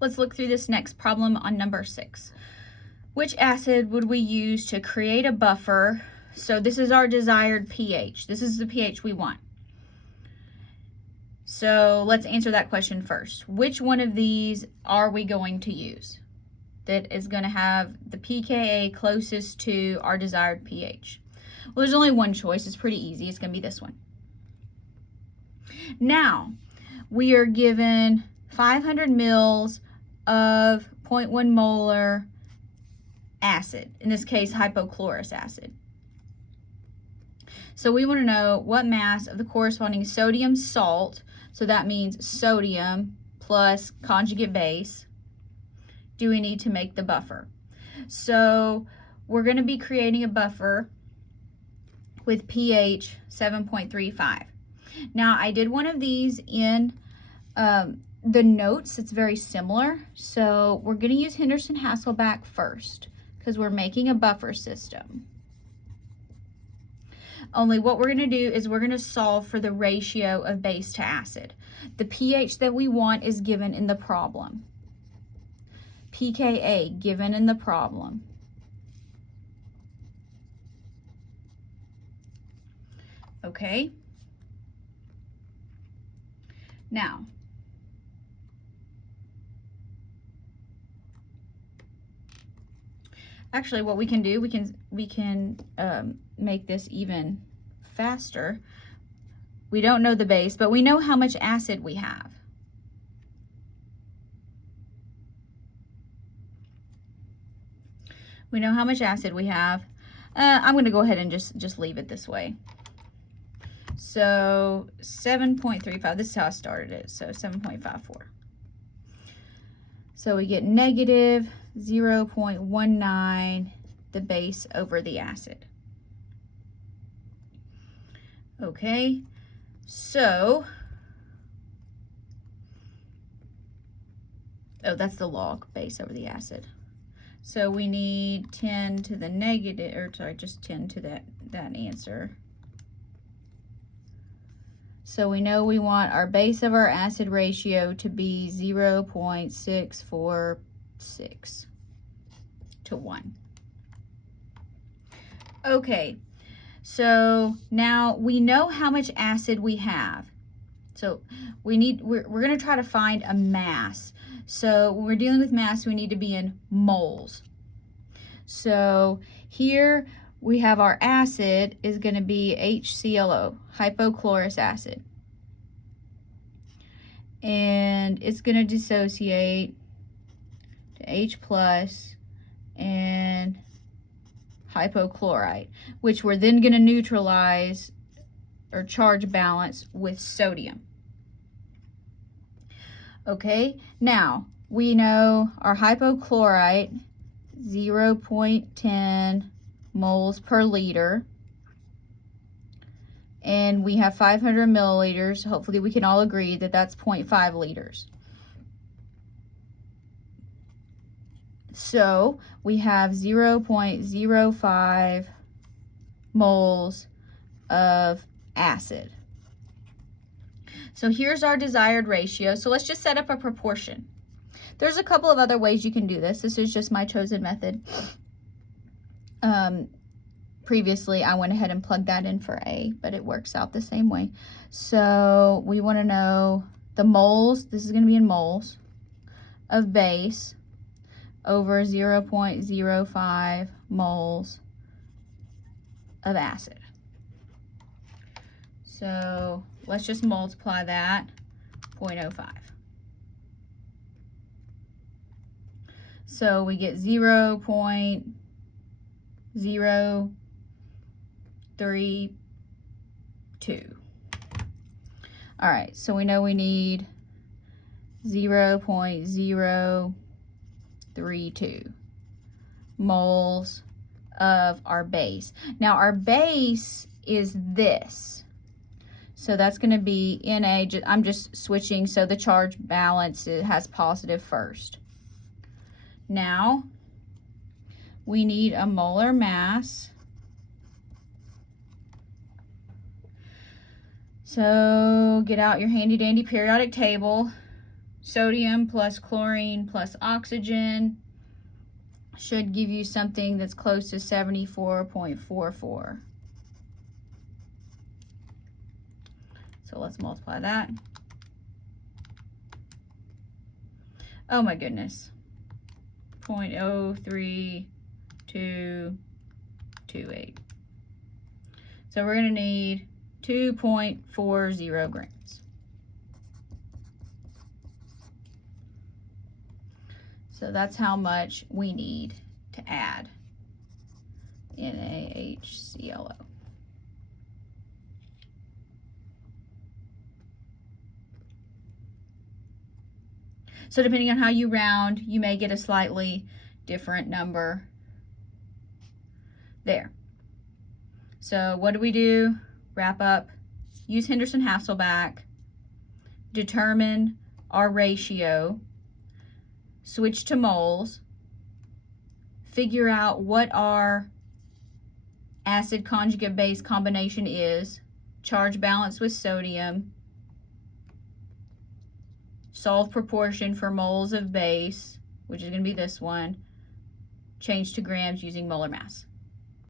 Let's look through this next problem on number 6. Which acid would we use to create a buffer? So this is our desired pH. This is the pH we want. So let's answer that question first. Which one of these are we going to use that is going to have the pKa closest to our desired pH? Well, there's only one choice. It's pretty easy. It's going to be this one. Now, we are given 500 mils of 0.1 molar acid, in this case hypochlorous acid. So we want to know what mass of the corresponding sodium salt, so that means sodium plus conjugate base, do we need to make the buffer. So we're going to be creating a buffer with pH 7.35. Now I did one of these in the notes. It's very similar. So we're going to use Henderson-Hasselbalch first because we're making a buffer system. Only what we're going to do is we're going to solve for the ratio of base to acid. The pH that we want is given in the problem. pKa given in the problem. Okay. Now, actually what we can do, we can make this even faster. We don't know the base, but we know how much acid we have. We know how much acid we have. I'm going to go ahead and just leave it this way. So 7.35, this is how I started it, so 7.54. So we get negative 0.19, the base over the acid. Okay, so, oh, that's the log, base over the acid. So we need 10 to the negative, or sorry, just 10 to that answer. So we know we want our base of our acid ratio to be 0.646 to 1. Okay, so now we know how much acid we have. So we're going to try to find a mass. So when we're dealing with mass, we need to be in moles. So here we have our acid is going to be HClO, hypochlorous acid. And it's going to dissociate to H plus and hypochlorite, which we're then going to neutralize or charge balance with sodium. Okay, now we know our hypochlorite, 0.10 moles per liter, and we have 500 milliliters. Hopefully we can all agree that that's 0.5 liters. So we have 0.05 moles of acid. So here's our desired ratio. So let's just set up a proportion. There's a couple of other ways you can do this. This is just my chosen method. Previously, I went ahead and plugged that in for A, but it works out the same way. So we want to know the moles. This is going to be in moles of base over 0.05 moles of acid. So let's just multiply that, 0.05. So we get 0.032. All right, so we know we need 0.032 moles of our base. Now our base is this. So that's going to be Na. I'm just switching so the charge balance, it has positive first. Now we need a molar mass. So get out your handy dandy periodic table. Sodium plus chlorine plus oxygen should give you something that's close to 74.44. So let's multiply that. Oh my goodness. 0.03228. So we're going to need 2.40 grams. So that's how much we need to add NaHClO. So depending on how you round, you may get a slightly different number there. So what do? Wrap up, use Henderson-Hasselbalch, determine our ratio, switch to moles, figure out what our acid conjugate base combination is, charge balance with sodium, solve proportion for moles of base, which is going to be this one, change to grams using molar mass.